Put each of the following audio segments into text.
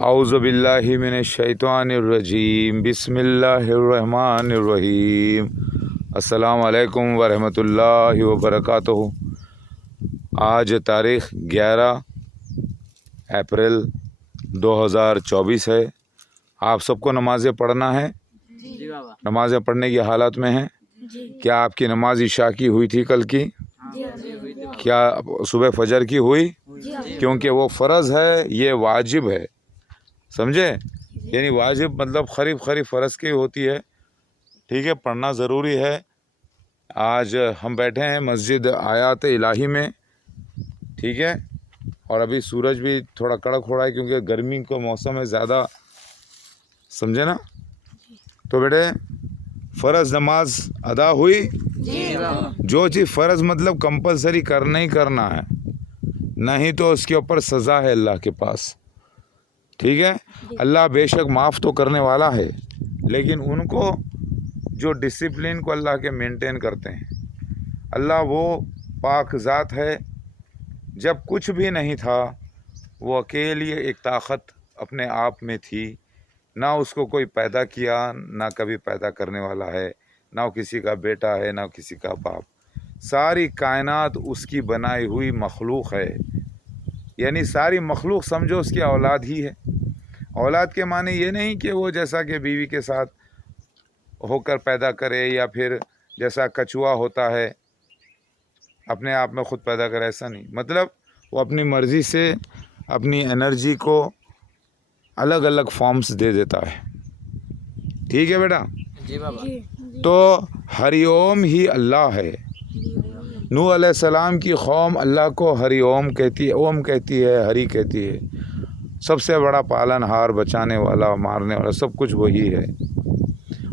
औज़ुबिल्लाहि मिनश्शैतानिर्रजीम बिस्मिल्लाहिर्रहमानिर्रहीम। अस्सलामु अलैकुम वरहमतुल्लाहि वबरकातुहू। आज तारीख़ 11 अप्रैल 2024 है। आप सबको नमाज़ें पढ़ना है। नमाज़ें पढ़ने की हालत में हैं। क्या आपकी नमाज इशा की हुई थी कल की? क्या सुबह फजर की हुई? क्योंकि वो फ़र्ज़ है, ये वाजिब है, समझे? यानी वाजिब मतलब करीब फ़र्ज़ की होती है। ठीक है, पढ़ना ज़रूरी है। आज हम बैठे हैं मस्जिद आयात इलाही में, ठीक है। और अभी सूरज भी थोड़ा कड़क हो रहा है क्योंकि गर्मी का मौसम है ज़्यादा, समझे ना? तो बेटे, फ़र्ज़ नमाज अदा हुई? जो चीज़ फ़र्ज़ मतलब कंपलसरी करना ही करना है, नहीं तो उसके ऊपर सज़ा है अल्लाह के पास, ठीक है। अल्लाह बेशक माफ़ तो करने वाला है, लेकिन उनको जो डिसिप्लिन को अल्लाह के मेंटेन करते हैं, अल्लाह वो पाक ज़ात है। जब कुछ भी नहीं था, वो अकेली एक ताकत अपने आप में थी, ना उसको कोई पैदा किया, ना कभी पैदा करने वाला है, ना वो किसी का बेटा है, ना किसी का बाप। सारी कायनात उसकी बनाई हुई मखलूक है, यानी सारी मखलूक समझो उसकी औलाद ही है। औलाद के माने ये नहीं कि वो जैसा कि बीवी के साथ होकर पैदा करे, या फिर जैसा कछुआ होता है अपने आप में ख़ुद पैदा करे, ऐसा नहीं। मतलब वो अपनी मर्ज़ी से अपनी एनर्जी को अलग अलग फॉर्म्स दे देता है, ठीक है बेटा? जी बाबा। तो हरिओम ही अल्लाह है। नूह अलैहिस्सलाम की कौम अल्लाह को हरिओम कहती है, ओम कहती है, हरि कहती है। सबसे बड़ा पालनहार, बचाने वाला, मारने वाला, सब कुछ वही है।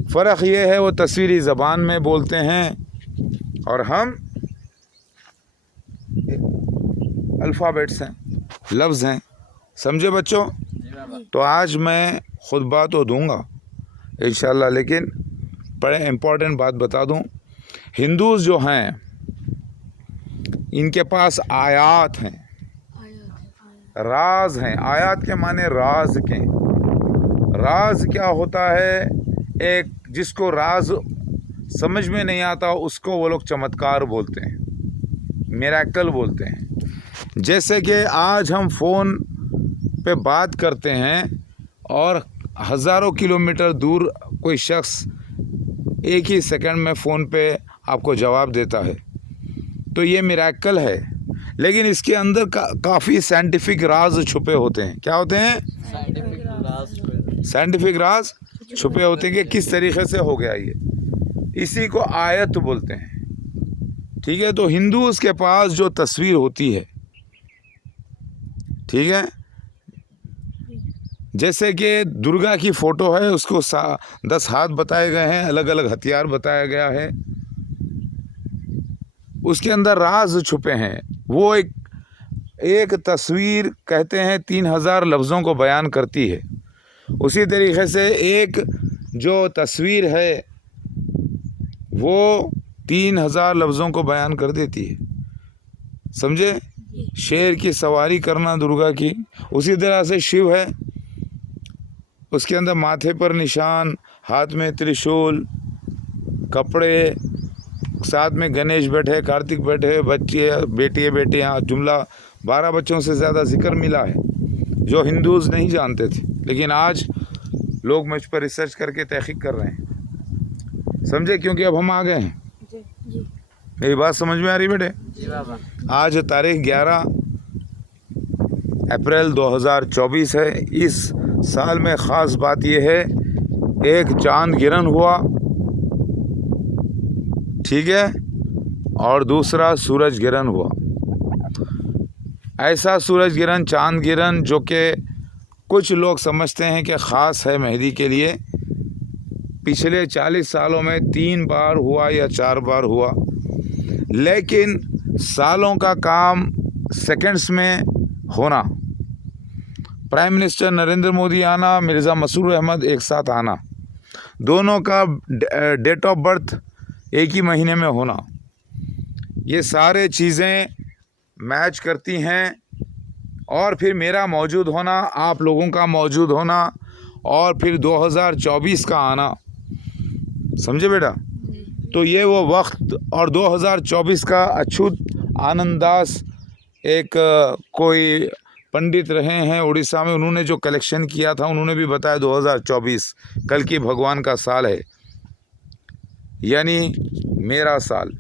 फ़र्क ये है वो तस्वीरी ज़बान में बोलते हैं और हम अल्फ़ाबेट्स हैं, लफ्ज़ हैं, समझे बच्चों? तो आज मैं खुतबा तो दूंगा इंशाअल्लाह, लेकिन बड़े इम्पोर्टेंट बात बता दूं। हिंदूज़ जो हैं, इनके पास आयात हैं, राज हैं। आयात के माने राज के। राज क्या होता है? एक जिसको राज समझ में नहीं आता उसको वो लोग चमत्कार बोलते हैं, मिरेकल बोलते हैं। जैसे कि आज हम फ़ोन पे बात करते हैं और हज़ारों किलोमीटर दूर कोई शख्स एक ही सेकंड में फ़ोन पे आपको जवाब देता है, तो ये मिरेकल है। लेकिन इसके अंदर काफ़ी साइंटिफिक राज छुपे होते हैं। क्या होते हैं? साइंटिफिक राज छुपे होते हैं कि किस तरीक़े से हो गया ये, इसी को आयत बोलते हैं, ठीक है। तो हिंदूज़ के पास जो तस्वीर होती है, ठीक है, जैसे कि दुर्गा की फ़ोटो है, उसको 10 हाथ बताए गए हैं, अलग अलग हथियार बताया गया है, उसके अंदर राज छुपे हैं। वो एक तस्वीर कहते हैं 3000 लफ्ज़ों को बयान करती है। उसी तरीक़े से एक जो तस्वीर है वो 3000 लफ्ज़ों को बयान कर देती है, समझे? शेर की सवारी करना दुर्गा की। उसी तरह से शिव है, उसके अंदर माथे पर निशान, हाथ में त्रिशूल, कपड़े, साथ में गणेश बैठे, कार्तिक बैठे, बच्चे, बेटियाँ, जुमला 12 बच्चों से ज़्यादा जिक्र मिला है, जो हिंदूज़ नहीं जानते थे, लेकिन आज लोग मुझ पर रिसर्च करके तहक़ीक़ कर रहे हैं, समझे? क्योंकि अब हम आ गए हैं। मेरी बात समझ में आ रही बेटे? जी बाबा। आज तारीख़ 11 अप्रैल 2024 है। इस साल में ख़ास बात यह है, एक चांद गिरन हुआ, ठीक है, और दूसरा सूरज गिरन हुआ। ऐसा सूरज गिरन, चांद गिरन जो कि कुछ लोग समझते हैं कि ख़ास है मेहदी के लिए। पिछले 40 सालों में 3 बार हुआ या 4 बार हुआ, लेकिन सालों का काम सेकंड्स में होना। प्राइम मिनिस्टर नरेंद्र मोदी आना, मिर्ज़ा मसरूर अहमद एक साथ आना, दोनों का डेट ऑफ बर्थ एक ही महीने में होना, ये सारे चीज़ें मैच करती हैं और फिर मेरा मौजूद होना, आप लोगों का मौजूद होना, और फिर 2024 का आना, समझे बेटा। तो ये वो वक्त, और 2024 का अछूत आनंदास एक कोई पंडित रहे हैं उड़ीसा में, उन्होंने जो कलेक्शन किया था उन्होंने भी बताया 2024 कल की भगवान का साल है, यानी मेरा साल।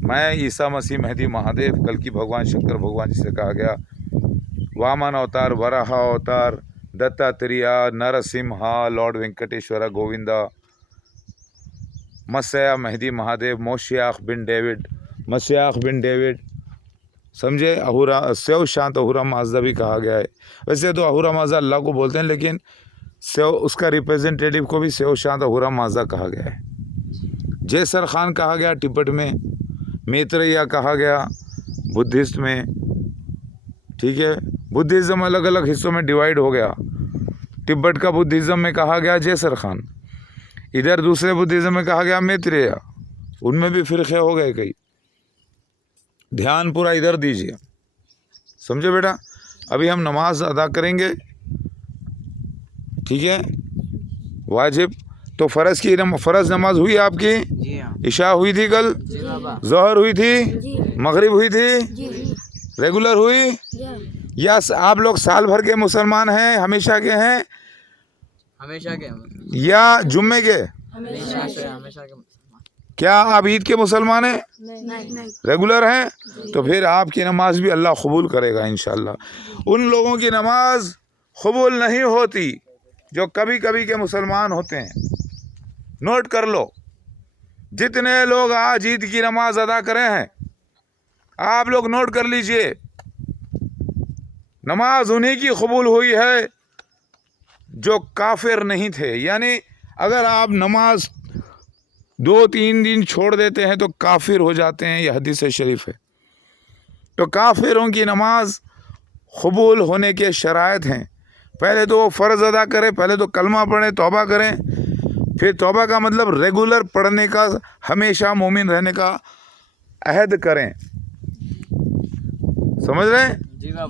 मैं ईसा मसीह मेहदी महादेव कल की भगवान शंकर भगवान जिसे कहा गया, वामन अवतार, वराह अवतार, दत्तात्रेय, नरसिम्हा, लॉर्ड वेंकटेश्वरा गोविंदा, मसीह मेहदी महादेव, मोशियाख बिन डेविड, मसीह बिन डेविड, समझे। अहूरा सेव शांत अहूरा माजदा भी कहा गया है। वैसे तो अहूरा माजदा अल्लाह को बोलते हैं, लेकिन सेव उसका रिप्रेजेंटेटिव को भी सेव शांत अहूरा माजदा कहा गया है। जयसर खान कहा गया तिब्बत में, मैत्रेय कहा गया बुद्धिस्ट में, ठीक है। बुद्धिज़्म अलग अलग हिस्सों में डिवाइड हो गया। तिब्बत का बुद्धिज़्म में कहा गया जयसर खान, इधर दूसरे बुद्धिज़्म में कहा गया मैत्रेय, उनमें भी फ़िरक़े हो गए कई। ध्यान पूरा इधर दीजिए, समझे बेटा। अभी हम नमाज अदा करेंगे, ठीक है, वाजिब। तो फ़र्ज़ नमाज हुई आपकी? इशा हुई थी कल, ज़ोहर हुई थी, मगरिब हुई थी, रेगुलर हुई, या आप लोग साल भर के मुसलमान हैं, हमेशा के हैं, हमेशा के, या जुम्मे के? हमेशा के। क्या आप ईद के मुसलमान हैं? नहीं। रेगुलर हैं? तो फिर आपकी नमाज भी अल्लाह कबूल करेगा इंशाअल्लाह। उन लोगों की नमाज कबूल नहीं होती जो कभी कभी के मुसलमान होते हैं। नोट कर लो, जितने लोग आज ईद की नमाज अदा करे हैं, आप लोग नोट कर लीजिए, नमाज उन्हीं की कबूल हुई है जो काफिर नहीं थे। यानी अगर आप नमाज 2-3 दिन छोड़ देते हैं तो काफिर हो जाते हैं, यह हदीस शरीफ है। तो काफिरों की नमाज कबूल होने के शराइत हैं। पहले तो वो फ़र्ज़ अदा करें, पहले तो कलमा पढ़ें, तौबा करें, फिर तौबा का मतलब रेगुलर पढ़ने का, हमेशा मोमिन रहने का अहद करें, समझ रहे हैं?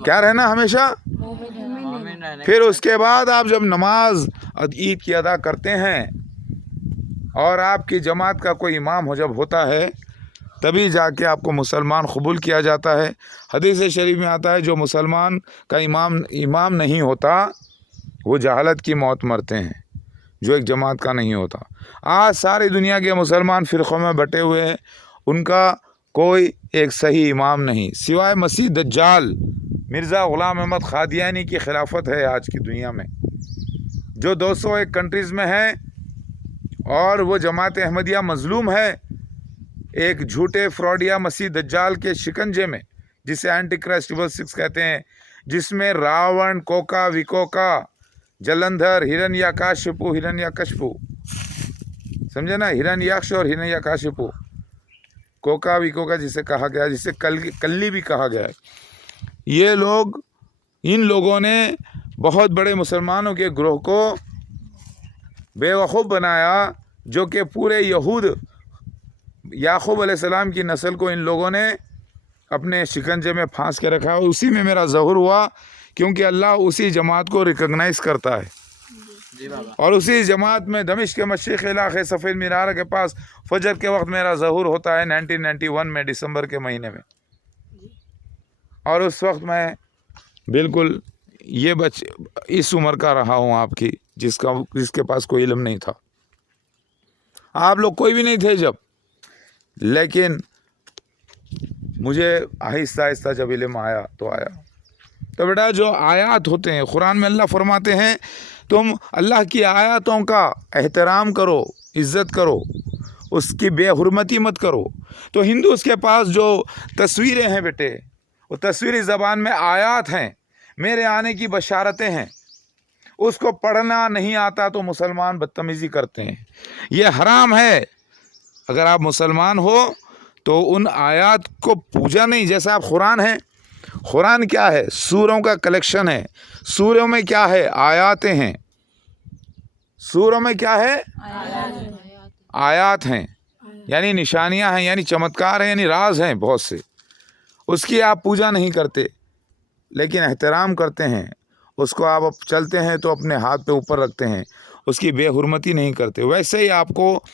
क्या रहना? हमेशा। फिर उसके बाद आप जब नमाज ईद की अदा करते हैं और आपकी जमात का कोई इमाम हो जब होता है, तभी जाके आपको मुसलमान कबूल किया जाता है। हदीस शरीफ में आता है जो मुसलमान का इमाम नहीं होता वो जहालत की मौत मरते हैं, जो एक जमात का नहीं होता। आज सारी दुनिया के मुसलमान फ़िरक़ों में बटे हुए हैं, उनका कोई एक सही इमाम नहीं, सिवाय मसीह दज्जाल मिर्ज़ा ग़ुलाम अहमद क़ादियानी की खिलाफत है आज की दुनिया में, जो 201 कंट्रीज़ में है। और वो जमात अहमदिया मज़लूम है एक झूठे फ्रॉडिया मसीह दज्जाल के शिकंजे में, जिसे एंटी क्राइस्ट 6 कहते हैं, जिसमें रावण, कोका, विकोका, जलंधर, हिरण्यकश्यपु, समझे ना, हिरण्याक्ष और हिरण्यकश्यपु, कोका विकोका जिसे कहा गया, जिसे कल्ली भी कहा गया है। ये लोग, इन लोगों ने बहुत बड़े मुसलमानों के ग्रोह को बेवकूफ़ बनाया, जो कि पूरे यहूद याकूब अलैहिस्सलाम की नस्ल को इन लोगों ने अपने शिकंजे में फांस के रखा। उसी में मेरा ज़हूर हुआ, क्योंकि अल्लाह उसी जमात को रिकॉग्नाइज़ करता है। और उसी जमात में दमिश्क के मशरिक़ी इलाक़े सफ़ेद मीनार के पास फजर के वक्त मेरा ज़हूर होता है 1991 में, दिसंबर के महीने में। और उस वक्त मैं बिल्कुल ये इस उम्र का रहा हूँ आपकी, जिसके पास कोई इल्म नहीं था। आप लोग कोई भी नहीं थे जब, लेकिन मुझे आहिस्ता आहिस्ता जब इल्म आया तो आया। तो बेटा जो आयात होते हैं कुरान में, अल्लाह फरमाते हैं तुम अल्लाह की आयतों का एहतराम करो, इज़्ज़त करो, उसकी बेहुरमती मत करो। तो हिंदूज़ के पास जो तस्वीरें हैं बेटे, वो तस्वीरी ज़बान में आयात हैं, मेरे आने की बशारतें हैं। उसको पढ़ना नहीं आता तो मुसलमान बदतमीज़ी करते हैं, ये हराम है। अगर आप मुसलमान हो तो उन आयात को पूजा नहीं, जैसे आप कुरान है, कुरान क्या है? सूरों का कलेक्शन है। सूरों में क्या है? आयातें हैं। सूरों में क्या है? आयात हैं, यानी निशानियां हैं, यानी चमत्कार हैं, यानी राज हैं बहुत से। उसकी आप पूजा नहीं करते। लेकिन एहतराम करते हैं, उसको आप चलते हैं तो अपने हाथ पे ऊपर रखते हैं, उसकी बेहुरमती नहीं करते। वैसे ही आपको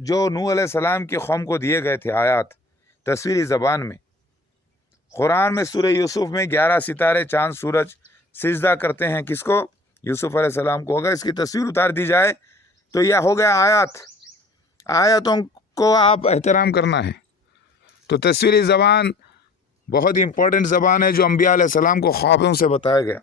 जो नूह अलैहिस्सलाम की कौम को दिए गए थे आयात तस्वीरी ज़बान में, कुरान में सूरह यूसुफ में 11 सितारे, चांद, सूरज सिजदा करते हैं किसको? यूसुफ अलैहिस्सलाम को। अगर इसकी तस्वीर उतार दी जाए तो यह हो गया आयात। आयतों को आप एहतराम करना है। तो तस्वीरी ज़बान बहुत ही इम्पोर्टेंट ज़बान है जो अम्बिया अलैहिस्सलाम को ख्वाबों से बताया गया।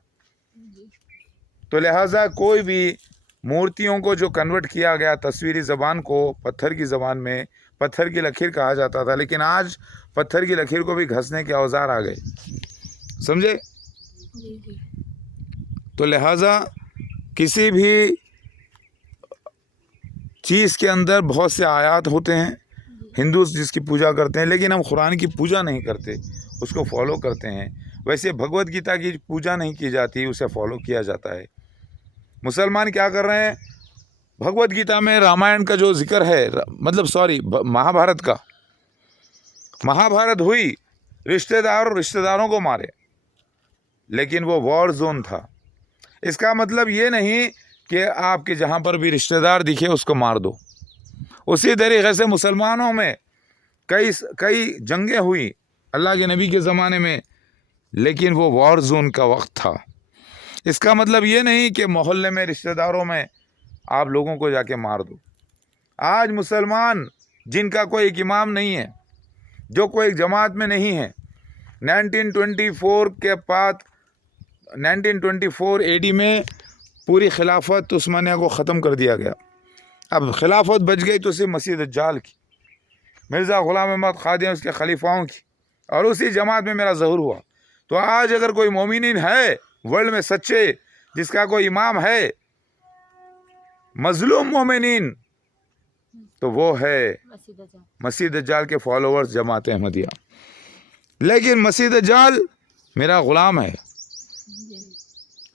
तो लिहाजा कोई भी मूर्तियों को जो कन्वर्ट किया गया तस्वीरी ज़बान को, पत्थर की ज़बान में पत्थर की लकीर कहा जाता था, लेकिन आज पत्थर की लकीर को भी घसने के औजार आ गए, समझे? तो लिहाजा किसी भी चीज़ के अंदर बहुत से आयात होते हैं, हिंदू जिसकी पूजा करते हैं, लेकिन हम कुरान की पूजा नहीं करते, उसको फॉलो करते हैं। वैसे भगवत गीता की पूजा नहीं की जाती, उसे फॉलो किया जाता है। मुसलमान क्या कर रहे हैं? भगवत गीता में रामायण का जो जिक्र है, मतलब सॉरी महाभारत का, महाभारत हुई, रिश्तेदारों को मारे, लेकिन वो वॉर जोन था। इसका मतलब ये नहीं कि आपके जहाँ पर भी रिश्तेदार दिखे उसको मार दो। उसी तरीके से मुसलमानों में कई जंगें हुई अल्लाह के नबी के ज़माने में, लेकिन वो वॉर जोन का वक्त था। इसका मतलब ये नहीं कि मोहल्ले में रिश्तेदारों में आप लोगों को जाके मार दो। आज मुसलमान जिनका कोई एक इमाम नहीं है, जो कोई एक जमात में नहीं है, 1924 के बाद 1924 AD में पूरी खिलाफत उस्मानिया को ख़त्म कर दिया गया। अब खिलाफत बच गई तो सिर्फ मसीह दज्जाल की, मिर्ज़ा ग़ुलाम अहमद क़ादियानी उसके खलीफाओं की, और उसी जमात में मेरा ज़हूर हुआ। तो आज अगर कोई मोमिनीन है वर्ल्ड में सच्चे, जिसका कोई इमाम है, मजलूम मोमिनीन, तो वो है मसीह दज्जाल के फॉलोअर्स जमात अहमदिया। लेकिन मसीह दज्जाल मेरा ग़ुलाम है।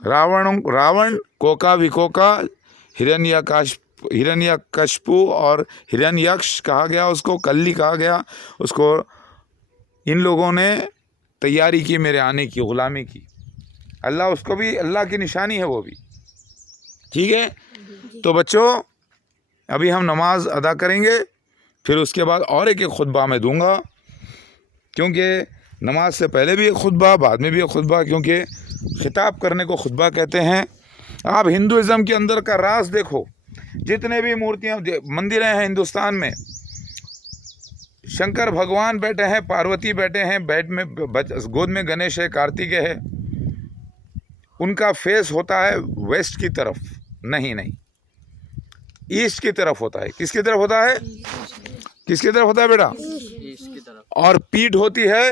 रावण कोका विकोका, हिरण्यकश्यपु और हिरण्यक्ष कहा गया, उसको कल्ली कहा गया, उसको इन लोगों ने तैयारी की मेरे आने की, ग़ुलामी की। अल्लाह उसको भी, अल्लाह की निशानी है वो भी, ठीक है। तो बच्चों अभी हम नमाज अदा करेंगे, फिर उसके बाद और एक खुतबा मैं दूंगा, क्योंकि नमाज से पहले भी एक खुतबा, बाद में भी एक खुतबा, क्योंकि खिताब करने को खुतबा कहते हैं। आप हिंदुइज़्म के अंदर का राज देखो, जितने भी मूर्तियाँ मंदिरें हैं हिंदुस्तान में, शंकर भगवान बैठे हैं, पार्वती बैठे हैं, बेड में गोद में गणेश है, कार्तिकेय है, उनका फेस होता है वेस्ट की तरफ, नहीं ईस्ट की तरफ होता है। किसकी तरफ होता है? किसकी तरफ होता है बेटा? ईस्ट की तरफ। और पीठ होती है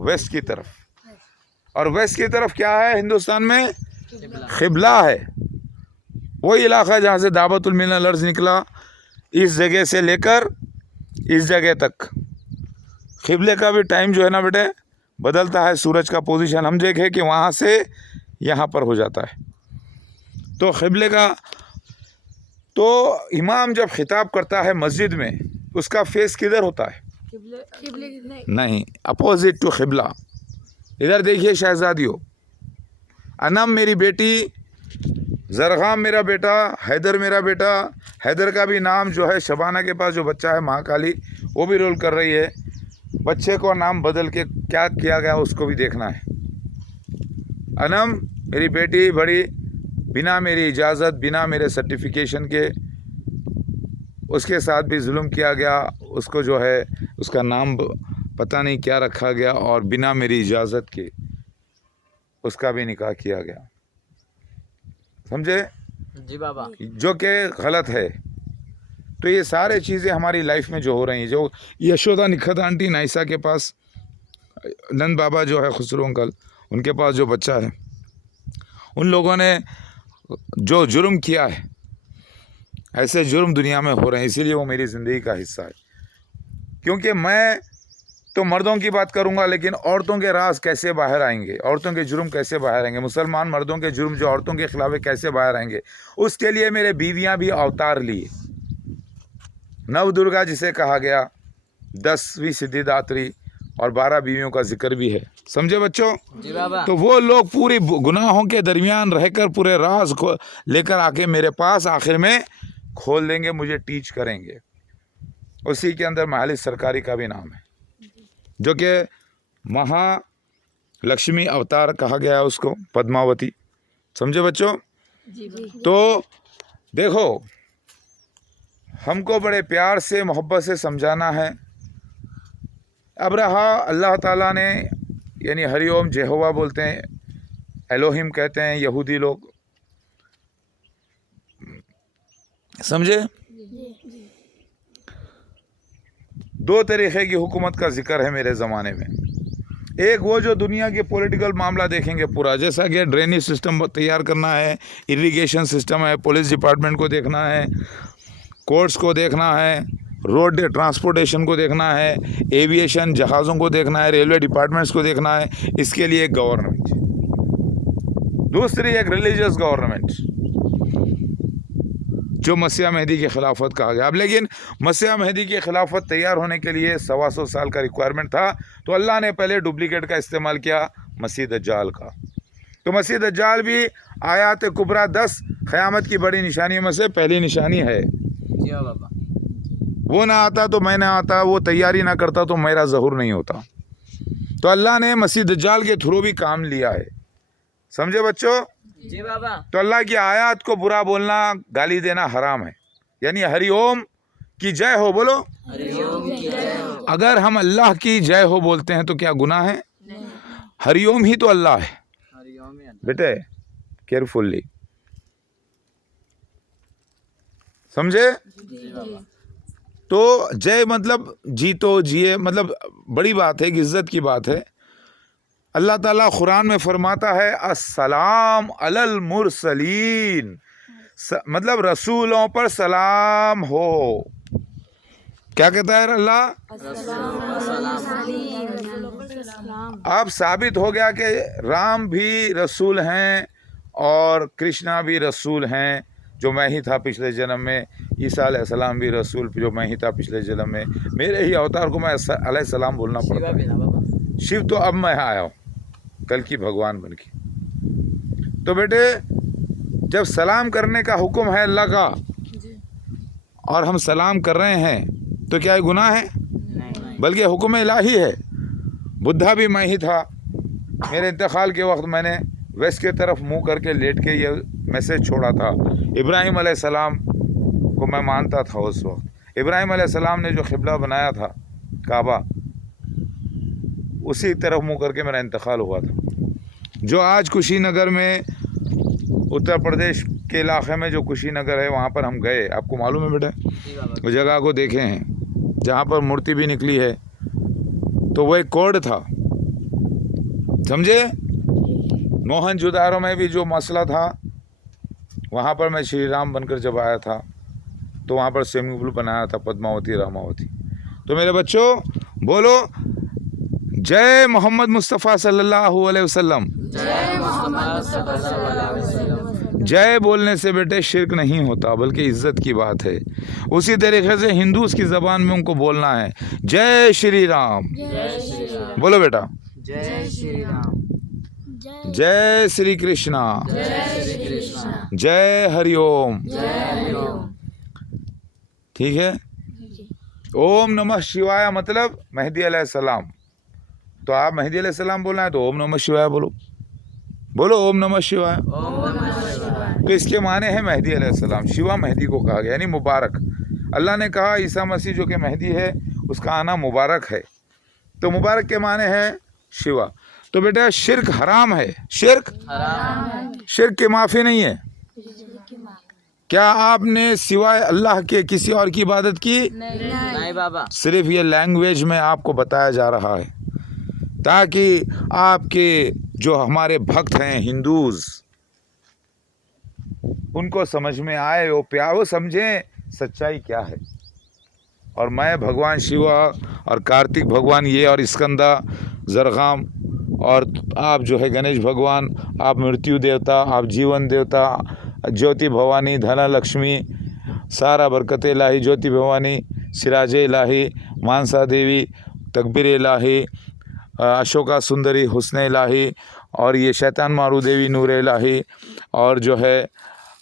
वेस्ट की तरफ। और वेस्ट की तरफ क्या है हिंदुस्तान में? क़िबला है। वही इलाका जहाँ से दावतुल मिना लर्ज निकला, इस जगह से लेकर इस जगह तक। क़िबले का भी टाइम जो है ना बेटे बदलता है, सूरज का पोजीशन हम देखें कि वहाँ से यहाँ पर हो जाता है। तो क़िबले का, तो इमाम जब खिताब करता है मस्जिद में, उसका फेस किधर होता है? नहीं, अपोजिट टू क़िबला। इधर देखिए शहजादियों, अनम मेरी बेटी, ज़रग़ाम मेरा बेटा, हैदर मेरा बेटा, हैदर का भी नाम जो है शबाना के पास जो बच्चा है महाकाली, वो भी रोल कर रही है। बच्चे को नाम बदल के क्या किया गया उसको भी देखना है। अनम मेरी बेटी बड़ी, बिना मेरी इजाज़त, बिना मेरे सर्टिफिकेशन के उसके साथ भी जुल्म किया गया। उसको जो है उसका नाम पता नहीं क्या रखा गया, और बिना मेरी इजाज़त के उसका भी निकाह किया गया। समझे? जी बाबा। जो कि गलत है। तो ये सारे चीज़ें हमारी लाइफ में जो हो रही हैं, जो यशोदा निखत आंटी नाइसा के पास, नंद बाबा जो है खुसरो अंकल, उनके पास जो बच्चा है, उन लोगों ने जो जुर्म किया है, ऐसे जुर्म दुनिया में हो रहे हैं, इसीलिए वो मेरी ज़िंदगी का हिस्सा है। क्योंकि मैं तो मर्दों की बात करूंगा, लेकिन औरतों के राज कैसे बाहर आएंगे, औरतों के जुर्म कैसे बाहर आएंगे, मुसलमान मर्दों के जुर्म जो औरतों के खिलाफ कैसे बाहर आएंगे, उसके लिए मेरे बीवियां भी अवतार लिए। नव दुर्गा जिसे कहा गया, 10वीं सिद्धिदात्री और 12 बीवियों का जिक्र भी है। समझे बच्चों? जी बाबा। तो वो लोग पूरी गुनाहों के दरमियान रहकर पूरे राज को लेकर आके मेरे पास आखिर में खोल देंगे, मुझे टीच करेंगे। उसी के अंदर महाली सरकारी का भी नाम है, जो कि महालक्ष्मी अवतार कहा गया है उसको, पद्मावती। समझे बच्चों? तो देखो, हमको बड़े प्यार से मोहब्बत से समझाना है। अब रहा अल्लाह ताला ने, यानी हरिओम जेहोवा बोलते हैं, एलोहिम कहते हैं यहूदी लोग, समझे? दो तरीक़े की हुकूमत का जिक्र है मेरे ज़माने में। एक वो जो दुनिया के पॉलिटिकल मामला देखेंगे पूरा, जैसा कि ड्रेनेज सिस्टम तैयार करना है, इरिगेशन सिस्टम है, पुलिस डिपार्टमेंट को देखना है, कोर्ट्स को देखना है, रोड ट्रांसपोर्टेशन को देखना है, एविएशन जहाज़ों को देखना है, रेलवे डिपार्टमेंट्स को देखना है। इसके लिए एक गवर्नमेंट, दूसरी एक रिलीजियस गवर्नमेंट, जो मसीह मेहदी की खिलाफत कहा गया। अब लेकिन मसीह मेहदी की खिलाफत तैयार होने के लिए 125 साल का रिक्वायरमेंट था, तो अल्लाह ने पहले डुप्लीकेट का इस्तेमाल किया, मसीह दज्जाल का। तो मसीह दज्जाल भी आयात कुबरा 10 क़यामत की बड़ी निशानियों में से पहली निशानी है। जी बाबा। वो ना आता तो मैं ना आता, वो तैयारी ना करता तो मेरा ज़हूर नहीं होता। तो अल्लाह ने मसीह दज्जाल के थ्रू भी काम लिया है। समझे बच्चों? जी बाबा। तो अल्लाह की आयत को बुरा बोलना, गाली देना हराम है। यानी हरिओम की जय हो बोलो। हरिओम की जय हो। अगर हम अल्लाह की जय हो बोलते हैं तो क्या गुनाह है? हरिओम ही तो अल्लाह है हरिओम ही अल्लाह। बेटे, केयरफुल्ली समझे? जी बाबा। तो जय मतलब जीतो जिए, मतलब बड़ी बात है, इज्जत की बात है। अल्लाह ताला कुरान में फरमाता है अस्सलाम अलल मुरसलीन, मतलब रसूलों पर सलाम हो। क्या कहता है अल्लाह? अब साबित हो गया कि राम भी रसूल हैं और कृष्णा भी रसूल हैं, जो मैं ही था पिछले जन्म में। ईसा अलैहिस्सलाम भी रसूल, जो मैं ही था पिछले जन्म में। मेरे ही अवतार को मैं अलैहिस्सलाम बोलना पड़ता शिवा है। भी ना बाबा। शिव तो अब मैं आया हूँ, कल की भगवान बन के। तो बेटे, जब सलाम करने का हुक्म है अल्लाह का और हम सलाम कर रहे हैं तो क्या ये गुनाह है? नहीं। बल्कि हुक्म इलाही है। बुद्धा भी मैं ही था। मेरे इंतकाल के वक्त मैंने वेस्ट के तरफ मुंह करके लेट के ये मैसेज छोड़ा था। इब्राहिम अलैहिस्सलाम को मैं मानता था उस वक्त। इब्राहिम अलैहिस्सलाम ने जो क़िबला बनाया था काबा, उसी तरफ मुंह करके मेरा इंतकाल हुआ था। जो आज कुशीनगर में, उत्तर प्रदेश के इलाके में जो कुशीनगर है, वहाँ पर हम गए, आपको मालूम है बेटा? जी बाबा। उस जगह को देखे हैं जहाँ पर मूर्ति भी निकली है। तो वो एक कोड था, समझे? मोहनजोदारो में भी जो मसला था, वहाँ पर मैं श्री राम बनकर जब आया था तो वहाँ पर स्विमिंग पूल बनाया था, पद्मावती रामावती। तो मेरे बच्चों बोलो जय मोहम्मद मुस्तफ़ा सल्लल्लाहु अलैहि वसल्लम। जय मोहम्मद सल्लल्लाहु अलैहि वसल्लम। जय बोलने से बेटे शिर्क नहीं होता, बल्कि इज़्ज़त की बात है। उसी तरीके से हिंदूस की ज़बान में उनको बोलना है जय श्री राम। जय श्री राम। बोलो बेटा। जय श्री राम। जय श्री कृष्णा। जय श्री कृष्ण। जय हरिओम। जय हरिओम। ठीक है। ओम नमः शिवाय मतलब मेहदी अलैहिस्सलाम। तो आप मेहदी अलैहिस्सलाम बोलना है तो ओम नमः शिवाय बोलो। बोलो ओम नमः शिवाय। ओम नमः शिवाय। तो इसके माने हैं मेहदी अलैहिस्सलाम। शिवा मेहदी को कहा गया, यानी मुबारक। अल्लाह ने कहा ईसा मसीह जो कि मेहदी है, उसका आना मुबारक है। तो मुबारक के माने हैं शिवा। तो बेटा शिर्क हराम है। शिर्क हराम है। शिर्क की माफ़ी नहीं है। क्या आपने सिवाय अल्लाह के किसी और की इबादत की? नहीं बाबा। सिर्फ ये लैंग्वेज में आपको बताया जा रहा है ताकि आपके जो हमारे भक्त हैं हिंदूज़, उनको समझ में आए, वो प्यार, वो समझें सच्चाई क्या है। और मैं भगवान शिवा और कार्तिक भगवान ये और स्कंदा जरगाम, और आप जो है गणेश भगवान, आप मृत्यु देवता, आप जीवन देवता, ज्योति भवानी, धना लक्ष्मी, सारा बरकत इलाही, ज्योति भवानी, सिराज इलाही, मानसा देवी, तकबीर इलाही, अशोका सुंदरी हुस्न इलाही, और ये शैतान मारू देवी नूर इलाही, और जो है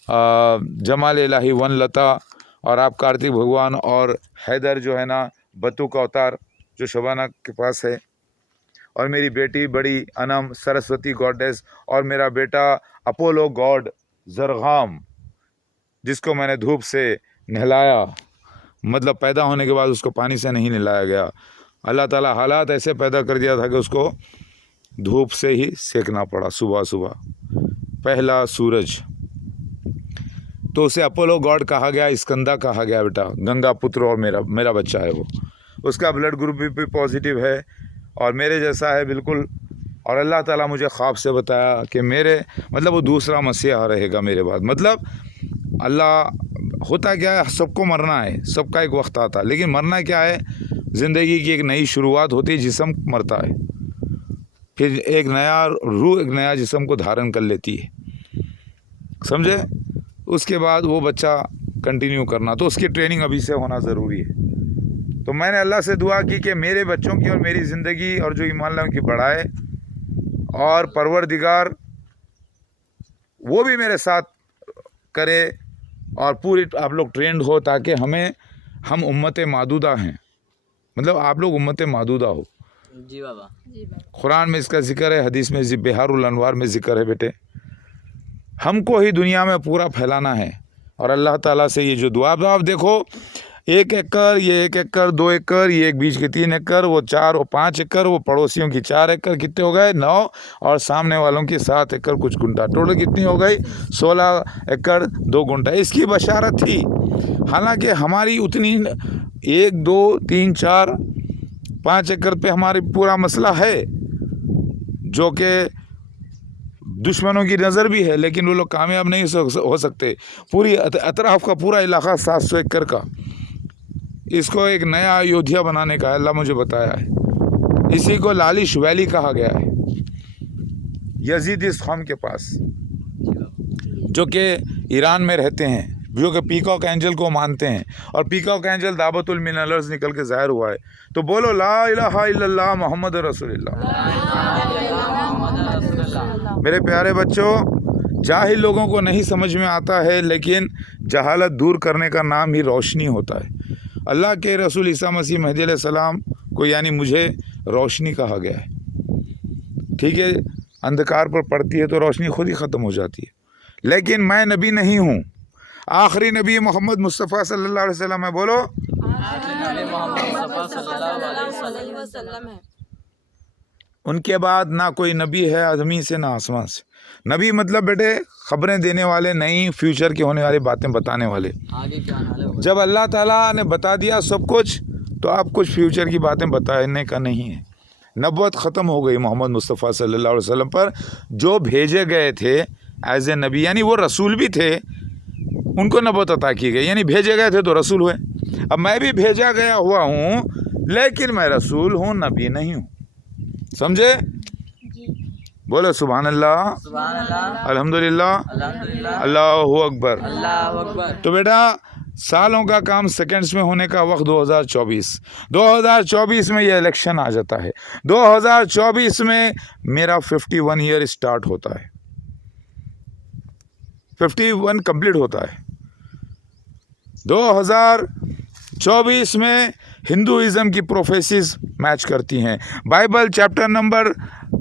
जमाल इलाही वन लता, और आप कार्तिक भगवान, और हैदर जो है ना बतू का अवतार जो शबाना के पास है, और मेरी बेटी बड़ी अनम सरस्वती गॉडेस, और मेरा बेटा अपोलो गॉड जरगाम, जिसको मैंने धूप से नहलाया, मतलब पैदा होने के बाद उसको पानी से नहीं नहलाया गया। अल्लाह ताला हालात ऐसे पैदा कर दिया था कि उसको धूप से ही सेकना पड़ा सुबह सुबह, पहला सूरज। तो उसे अपोलो गॉड कहा गया, स्कंदा कहा गया बेटा, गंगा पुत्र, और मेरा बच्चा है वो। उसका ब्लड ग्रुप भी पॉजिटिव है और मेरे जैसा है बिल्कुल। और अल्लाह ताला मुझे ख्वाब से बताया कि मेरे मतलब वो दूसरा मसीहा रहेगा मेरे बाद। मतलब अल्लाह होता क्या है, सबको मरना है, सबका एक वक्त आता है, लेकिन मरना क्या है, ज़िंदगी की एक नई शुरुआत होती है, जिस्म मरता है, फिर एक नया रूह एक नया जिस्म को धारण कर लेती है, समझे। उसके बाद वो बच्चा कंटिन्यू करना, तो उसकी ट्रेनिंग अभी से होना ज़रूरी है। तो मैंने अल्लाह से दुआ की कि मेरे बच्चों की और मेरी ज़िंदगी और जो ईमान लाने की बढ़ाए, और परवरदिगार वो भी मेरे साथ करे, और पूरी आप लोग ट्रेंड हो, ताकि हम उम्मत मादूदा हैं, मतलब आप लोग उम्मत मादूदा हो। जी बाबा। कुरान में इसका जिक्र है, हदीस में बिहारुल अनवार में जिक्र है बेटे। हमको ही दुनिया में पूरा फैलाना है, और अल्लाह ताला से ये जो दुआ, आप देखो 1 एकड़, ये 1 एकड़, 2 एकड़, ये एक बीच के 3 एकड़, वो 4 और 5 एकड़, वो पड़ोसियों की 4 एकड़, कितने हो गए 9, और सामने वालों की 7 एकड़ कुछ गुंटा, टोटल कितनी हो गई 16 एकड़ 2 गुंटा। इसकी बशारत थी। हालांकि हमारी उतनी 1 2 3 4 5 एकड़ पे हमारी पूरा मसला है, जो कि दुश्मनों की नज़र भी है, लेकिन वो लोग कामयाब नहीं हो सकते। पूरी अतराफ का पूरा इलाका 700 एकड़ का, इसको एक नया अयोध्या बनाने का अल्लाह मुझे बताया है। इसी को लालिश वैली कहा गया है, यजीद इस कौम के पास, जो कि ईरान में रहते हैं, जो कि पीकॉक एंजल को मानते हैं, और पीकॉक एंजल दाबतुल मिनल्स निकल के ज़ाहिर हुआ है। तो बोलो ला इलाहा इल्लल्लाह मोहम्मद रसूलुल्लाह। मेरे प्यारे बच्चों, जाहिल लोगों को नहीं समझ में आता है, लेकिन जहालत दूर करने का नाम ही रोशनी होता है। अल्लाह के रसूल ईसा मसीह महदी अलैहिस्सलाम को, यानी मुझे, रोशनी कहा गया है। ठीक है, अंधकार पर पड़ती है तो रोशनी खुद ही ख़त्म हो जाती है, लेकिन मैं नबी नहीं हूँ। आखिरी नबी मोहम्मद मुस्तफ़ा सल्लल्लाहु अलैहि वसल्लम है। बोलो, उनके बाद ना कोई नबी है आदमी से ना आसमान से। नबी मतलब बेटे खबरें देने वाले, नई फ्यूचर की होने वाली बातें बताने वाले। आगे क्या हाल है? जब अल्लाह ताला ने बता दिया सब कुछ, तो आप कुछ फ्यूचर की बातें बताने का नहीं है। नबूवत ख़त्म हो गई मोहम्मद मुस्तफ़ा सल्लल्लाहु अलैहि वसल्लम पर, जो भेजे गए थे एज ए नबी, यानी वो रसूल भी थे, उनको नबूवत अता की गई, यानी भेजे गए थे तो रसूल हुए। अब मैं भी भेजा गया हुआ हूँ, लेकिन मैं रसूल हूँ, नबी नहीं हूँ, समझे। बोलो सुभान अल्लाह, सुभान अल्लाह, अल्हम्दुलिल्लाह, अल्हम्दुलिल्लाह, अल्लाहु अकबर। अल्लाहु अकबर। तो बेटा सालों का काम सेकंड्स में होने का वक्त 2024 में ये इलेक्शन आ जाता है। 2024 में मेरा 51 ईयर स्टार्ट होता है, 51 कंप्लीट होता है। 2024 में हिंदुइज़्म की प्रोफेसीज मैच करती हैं। बाइबल चैप्टर नंबर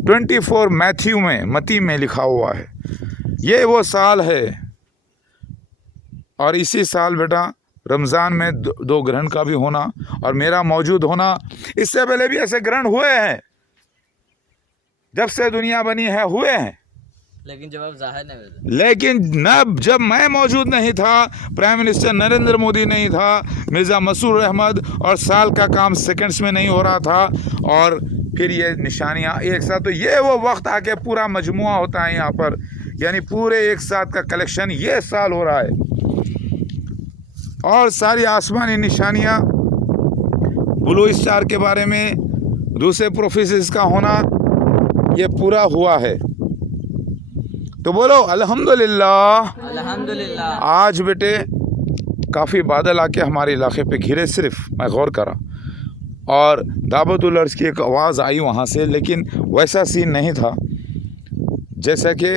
24 मैथ्यू में, मती में लिखा हुआ है, ये वो साल है। और इसी साल बेटा रमज़ान में 2 ग्रहण का भी होना और मेरा मौजूद होना। इससे पहले भी ऐसे ग्रहण हुए हैं, जब से दुनिया बनी है हुए हैं, लेकिन जब आप जाहिर नहीं हुए, लेकिन न जब मैं मौजूद नहीं था, प्राइम मिनिस्टर नरेंद्र मोदी नहीं था, मिर्ज़ा मसूद अहमद, और साल का काम सेकंड्स में नहीं हो रहा था, और फिर ये निशानियाँ एक साथ। तो ये वो वक्त आके पूरा मजमुआ होता है यहाँ पर, यानी पूरे एक साथ का कलेक्शन ये साल हो रहा है। और सारी आसमानी निशानियाँ, ब्लू स्टार के बारे में, दूसरे प्रोफेसिस का होना, ये पूरा हुआ है। तो बोलो अल्हम्दुलिल्लाह। अल्हम्दुलिल्लाह। आज बेटे काफ़ी बादल आके हमारे इलाके पे घिरे, सिर्फ मैं गौर करा, और दावतुल अर्श की एक आवाज़ आई वहाँ से, लेकिन वैसा सीन नहीं था जैसा कि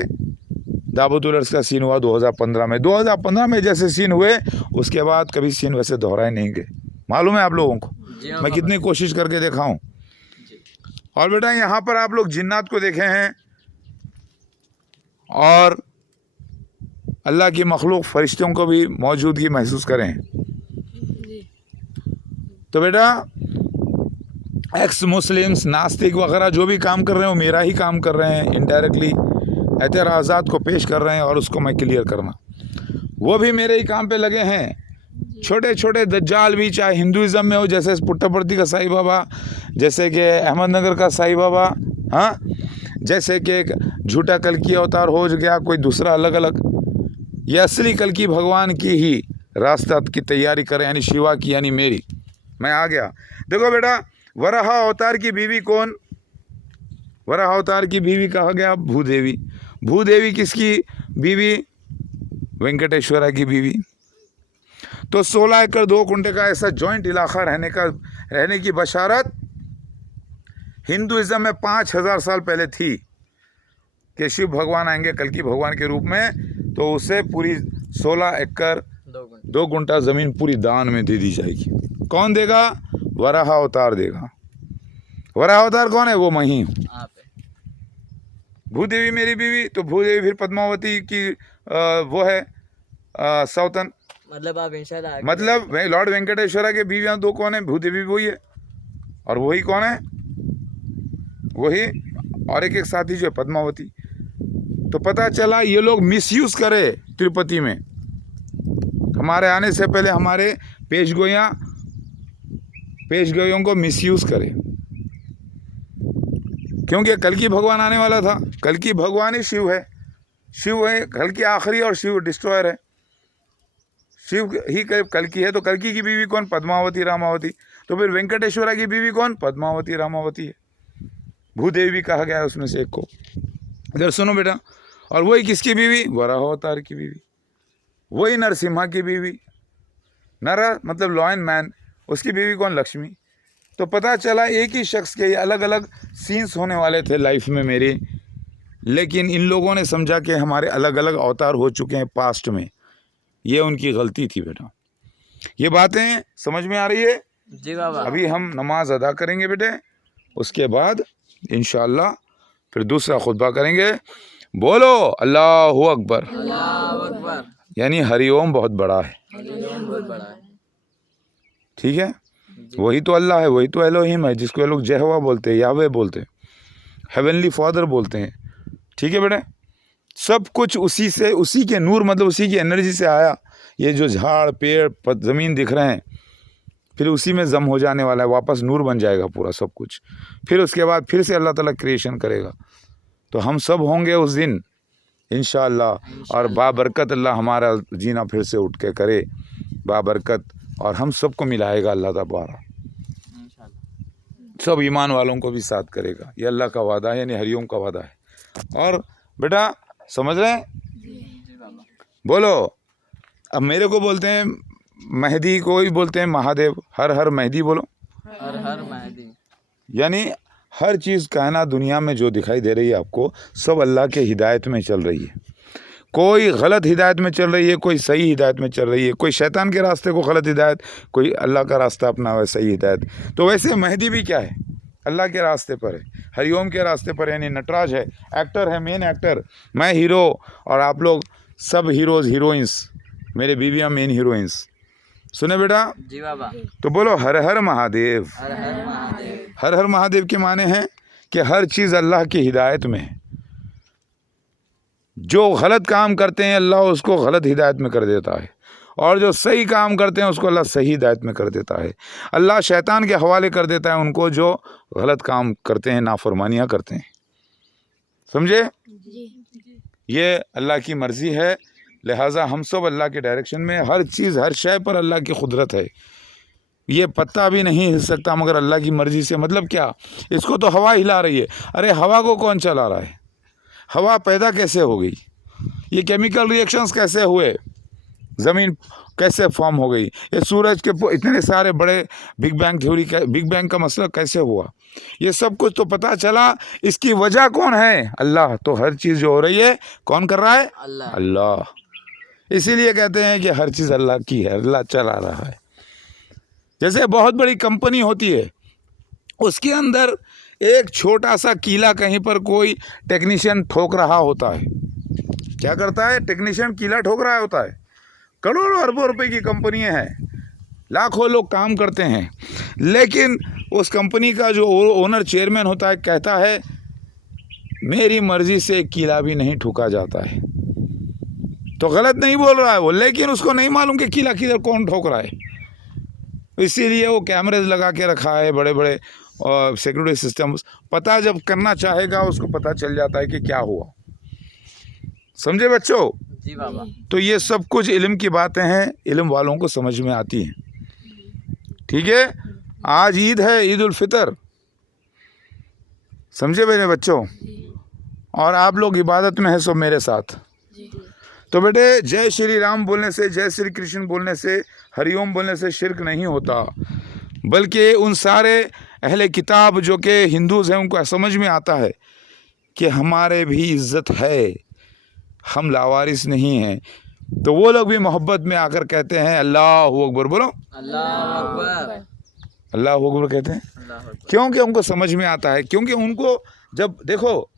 दावतुल अर्श का सीन हुआ 2015 में। 2015 में जैसे सीन हुए उसके बाद कभी सीन वैसे दोहराए नहीं गए। मालूम है आप लोगों को जी हाँ मैं बाबा। कितनी कोशिश करके देखा हूँ। और बेटा यहाँ पर आप लोग जिन्नात को देखे हैं और अल्लाह की मखलूक फरिश्तों को भी मौजूदगी महसूस करें। तो बेटा एक्स मुस्लिम्स, नास्तिक वगैरह जो भी काम कर रहे हैं वो मेरा ही काम कर रहे हैं, इनडायरेक्टली एतराज़ात को पेश कर रहे हैं और उसको मैं क्लियर करना, वो भी मेरे ही काम पे लगे हैं। छोटे छोटे दज्जाल भी, चाहे हिंदुज़म में हो जैसे पुट्टपर्ती का साईं बाबा, जैसे कि अहमदनगर का साईं बाबा, हाँ, जैसे कि एक झूठा कल्कि अवतार हो गया कोई दूसरा अलग अलग, ये असली कल्कि भगवान की ही रास्ता की तैयारी करें, यानी शिवा की, यानी मेरी। मैं आ गया। देखो बेटा, वराह अवतार की बीवी कौन? वराह अवतार की बीवी कहा गया भूदेवी। भूदेवी किसकी बीवी? वेंकटेश्वरा की बीवी। तो 16 एकड़ 2 कुंटे का ऐसा जॉइंट इलाका रहने की बशारत हिंदुइज्म में 5000 साल पहले थी कि शिव भगवान आएंगे कल्कि भगवान के रूप में, तो उसे पूरी 16 एकड़ 2 गुंटा ज़मीन पूरी दान में दे दी जाएगी। कौन देगा? वराह अवतार देगा। वराह अवतार कौन है? वो मैं ही हूँ। आप है। भूदेवी मेरी बीवी, तो भूदेवी फिर पद्मावती की वो है सौतन, मतलब आप इंशाल्लाह आगे मतलब लॉर्ड वेंकटेश्वरा के बीवियाँ 2 कौन है? भूदेवी वही है, और वही कौन है? वही और एक साथी जो है पद्मावती। तो पता चला ये लोग मिसयूज़ करे तिरुपति में। हमारे आने से पहले हमारे पेशगोइयों को मिसयूज़ करे, क्योंकि कल्कि भगवान आने वाला था। कल्कि भगवान ही शिव है, शिव है कल्कि आखिरी और शिव डिस्ट्रॉयर है। शिव ही कल्कि है, तो कल्कि की बीवी कौन? पद्मावती रामावती। तो फिर वेंकटेश्वरा की बीवी कौन? पद्मावती रामावती है। भूदेवी कहा गया है उसमें से एक को। इधर सुनो बेटा, और वही किसकी बीवी? वराह अवतार की बीवी। वही नरसिम्हा की बीवी, नर मतलब लॉयन मैन, उसकी बीवी कौन? लक्ष्मी। तो पता चला एक ही शख्स के अलग अलग सीन्स होने वाले थे लाइफ में मेरे, लेकिन इन लोगों ने समझा कि हमारे अलग अलग अवतार हो चुके हैं पास्ट में। ये उनकी गलती थी बेटा। ये बातें समझ में आ रही है? जी बाबा। अभी हम नमाज अदा करेंगे बेटे, उसके बाद इंशाअल्लाह फिर दूसरा खुतबा करेंगे। बोलो अल्लाहु अकबर। अल्लाहु अकबर। यानी हरिओम बहुत बड़ा है, बहुत बड़ा है। ठीक है। वही तो अल्लाह है, वही तो एलोहिम है, जिसको ये लोग यहोवा बोलते हैं, यावे बोलते हैं, हेवनली फादर बोलते हैं, ठीक है बेटे। सब कुछ उसी से, उसी के नूर मतलब उसी की एनर्जी से आया। ये जो झाड़ पेड़ ज़मीन दिख रहे हैं, फिर उसी में जम हो जाने वाला है, वापस नूर बन जाएगा पूरा सब कुछ। फिर उसके बाद फिर से अल्लाह ताला क्रिएशन करेगा। तो हम सब होंगे उस दिन इंशाअल्लाह, और बाबरकत अल्लाह हमारा जीना फिर से उठ के करे बाबरकत, और हम सबको मिलाएगा अल्लाह ताबारा, सब ईमान वालों को भी साथ करेगा। ये अल्लाह का वादा है, यानी हरिओम का वादा है। और बेटा समझ रहे हैं? बोलो। अब मेरे को बोलते हैं मेहदी, को भी बोलते हैं महादेव। हर हर मेहदी बोलो। हर हर मेहदी। यानी हर चीज़ कायनात दुनिया में जो दिखाई दे रही है आपको, सब अल्लाह के हिदायत में चल रही है। कोई गलत हिदायत में चल रही है, कोई सही हिदायत में चल रही है। कोई शैतान के रास्ते को गलत हिदायत, कोई अल्लाह का रास्ता अपना हुआ है सही हिदायत। तो वैसे मेहदी भी क्या है? अल्लाह के रास्ते पर है, हरिओम के रास्ते पर, यानी नटराज है, एक्टर है, मेन एक्टर। मैं हीरो, और आप लोग सब हीरोज़ हीरोइंस, मेरे बीवियाँ मेन हीरोइंस। सुने बेटा? जी बाबा। तो बोलो हर हर महादेव। हर हर महादेव। हर हर महादेव के माने हैं कि हर चीज़ अल्लाह की हिदायत में है। जो गलत काम करते हैं अल्लाह उसको गलत हिदायत में कर देता है, और जो सही काम करते हैं उसको अल्लाह सही हिदायत में कर देता है। अल्लाह शैतान के हवाले कर देता है उनको जो गलत काम करते हैं, नाफरमानियाँ करते हैं। समझे? ये अल्लाह की मर्ज़ी है, लिहाजा हम सब अल्लाह के डायरेक्शन में। हर चीज़ हर शय पर अल्लाह की कुदरत है। ये पत्ता भी नहीं हिल सकता मगर अल्लाह की मर्ज़ी से। मतलब क्या? इसको तो हवा हिला रही है। अरे हवा को कौन चला रहा है? हवा पैदा कैसे हो गई? ये केमिकल रिएक्शंस कैसे हुए? ज़मीन कैसे फॉर्म हो गई, ये सूरज के इतने सारे बड़े बिग बैंग का मसला कैसे हुआ, ये सब कुछ तो पता चला। इसकी वजह कौन है? अल्लाह। तो हर चीज़ जो हो रही है कौन कर रहा है? अल्लाह। अल्लाह। इसीलिए कहते हैं कि हर चीज़ अल्लाह की है, अल्लाह चला रहा है। जैसे बहुत बड़ी कंपनी होती है, उसके अंदर एक छोटा सा कीला कहीं पर कोई टेक्नीशियन ठोक रहा होता है। क्या करता है? टेक्नीशियन कीला ठोक रहा होता है। करोड़ों अरबों रुपए की कंपनियां हैं, लाखों लोग काम करते हैं, लेकिन उस कंपनी का जो ओनर चेयरमैन होता है कहता है मेरी मर्जी से एक कीला भी नहीं ठोका जाता है। तो गलत नहीं बोल रहा है वो, लेकिन उसको नहीं मालूम कि कीला किधर कौन ठोक रहा है। इसीलिए वो कैमरेज लगा के रखा है, बड़े बड़े सिक्योरिटी सिस्टम्स। पता जब करना चाहेगा उसको पता चल जाता है कि क्या हुआ। समझे बच्चों? जी बाबा। तो ये सब कुछ इल्म की बातें हैं, इल्म वालों को समझ में आती हैं। ठीक है, आज ईद है, ईद उल फितर। समझे मेरे बच्चों? और आप लोग इबादत में हैं सब मेरे साथ। तो बेटे, जय श्री राम बोलने से, जय श्री कृष्ण बोलने से, हरिओम बोलने से शिर्क नहीं होता, बल्कि उन सारे अहले किताब जो कि हिंदूज़ हैं उनको समझ में आता है कि हमारे भी इज़्ज़त है, हम लावारिस नहीं हैं। तो वो लोग भी मोहब्बत में आकर कहते हैं अल्लाह अकबर। बोलो अल्लाह अकबर। अल्लाह अकबर कहते हैं। अल्लाह अकबर। क्योंकि उनको समझ में आता है, क्योंकि उनको जब देखो